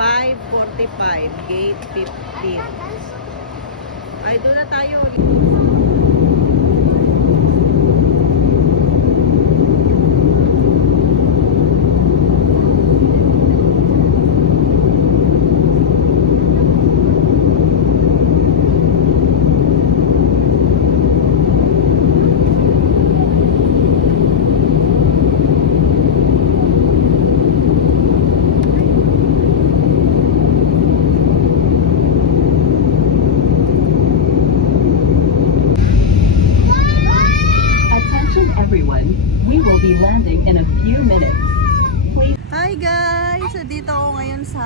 5:45, gate 15. Ay, doon na tayo. Everyone, we will be landing in a few minutes. Please. Hi guys! So, dito ako ngayon sa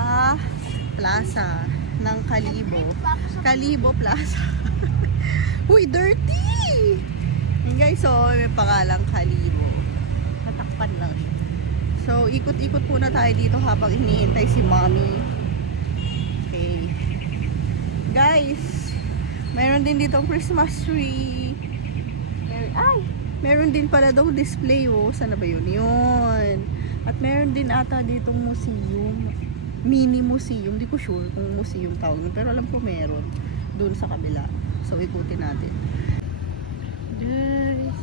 plaza ng Kalibo. Kalibo Plaza. Uy, dirty! Yung guys, so may pangalang Kalibo. Natakpan lang siya. So, ikot-ikot muna tayo dito habang hinihintay si mommy. Okay. Guys, mayroon din dito Christmas tree. Meron din pala daw display, oh. Sana ba yun? Yun. At meron din ata ditong museum. Mini museum. Hindi ko sure kung museum tawag. Pero alam ko meron. Doon sa kabila. So, ikutin natin. Guys.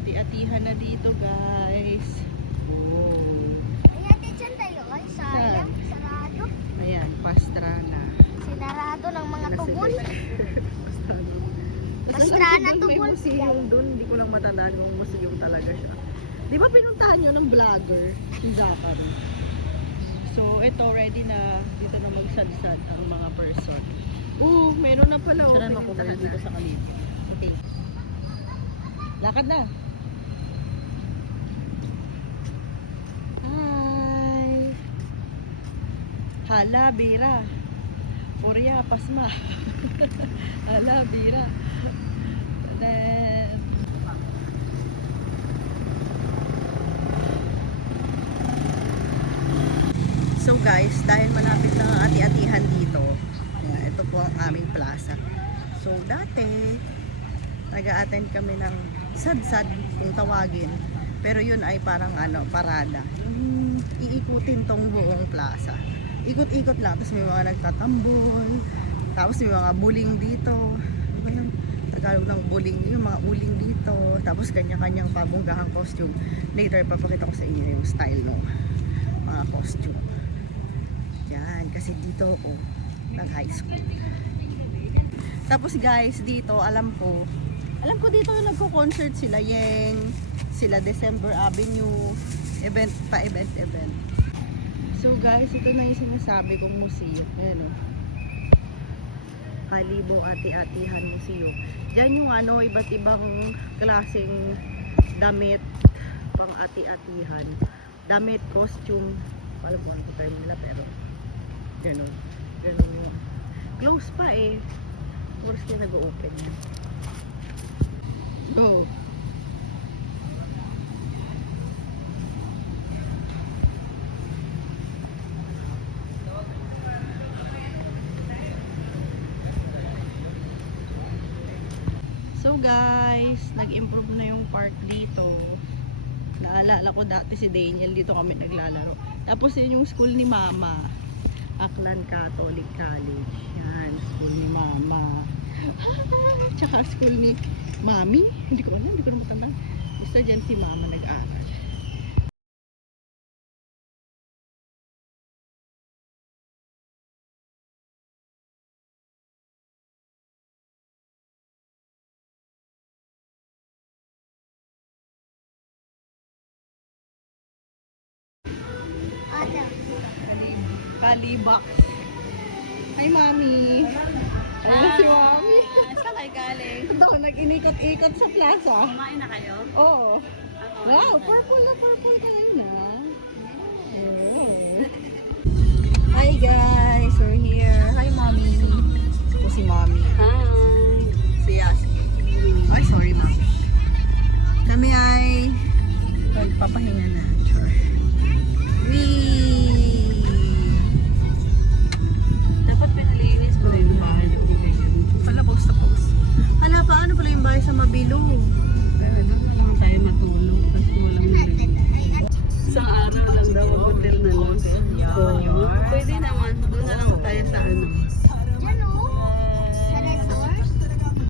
Ati-atihan na dito, guys. Oh. Ayan, dyan tayo. Ay, sayang. Sarado. Ayan, Pastrana. Sinarado ng mga tubol. Pastrana Pastrana may tubol. museum doon. Hindi ko lang matandaan kung museum talaga siya. Di ba pinuntahan nyo ng vlogger? Si Zachary. So, ito, ready na. Dito na magsadsad ang mga person. Meron na pala. Saan ako ba dito sa Kalibo? Okay. Lakad na. Hi! Hala, Bira. Korea, pasma. Hala, Bira. Then, so guys, dahil malapit na ang ati-atihan dito, ito po ang aming plaza. So dati, nag-a-attend kami ng sadsad kung tawagin. Pero yun ay parang parada. Yung iikutin tong buong plaza. Ikot-ikot lang, tapos may mga nagtatambol, tapos may mga buling dito. Ano ba yung Tagalog ng buling? Yung mga uling dito, tapos kanya-kanyang pabunggahang costume. Later, papakita ko sa inyo yung style ng mga costume. Yan, kasi dito ako nag-high school. Tapos guys, dito alam ko dito yung nagko-concert sila Yeng, sila December Avenue, event. So guys, ito na yung sinasabi kong museum. Ayan o. Kalibo Ati-Atihan Museum. Diyan yung iba't ibang klaseng damit pang ati-atihan. Damit, costume. Alam ko ano tayo nila pero ganun. Close pa eh. Oras kayo nag-open. Go! So guys, nag-improve na yung park dito. Naalala ko dati si Daniel, dito kami naglalaro. Tapos yun yung school ni Mama. Aklan Catholic College. Yan, school ni Mama. Tsaka school ni Mami. Hindi ko alam, hindi ko na matandaan. Basta dyan si Mama nag-aaral. Kalibox. Hi, Mami. Ayan si Mami. Saan kayo galing? Ito, nag-inikot-ikot sa plaza. Kumain na kayo? Oo. Wow, purple ka ngayon Oh. Hi guys, we're here. Hi, Mami. Ito si Mami. Hi! Si Yaski. Ay, sorry, Mami. Kami ay papahinga na. Sure. Dapat pinalinis ko rin yung bahay doon. Pala, post na post. Hala, paano pala yung bahay sa Mabilog? Pero doon lang tayo matulog kasi walang nilagay. Isang araw lang daw, mag-hotel na lang. Oo. Pwede naman. Doon na lang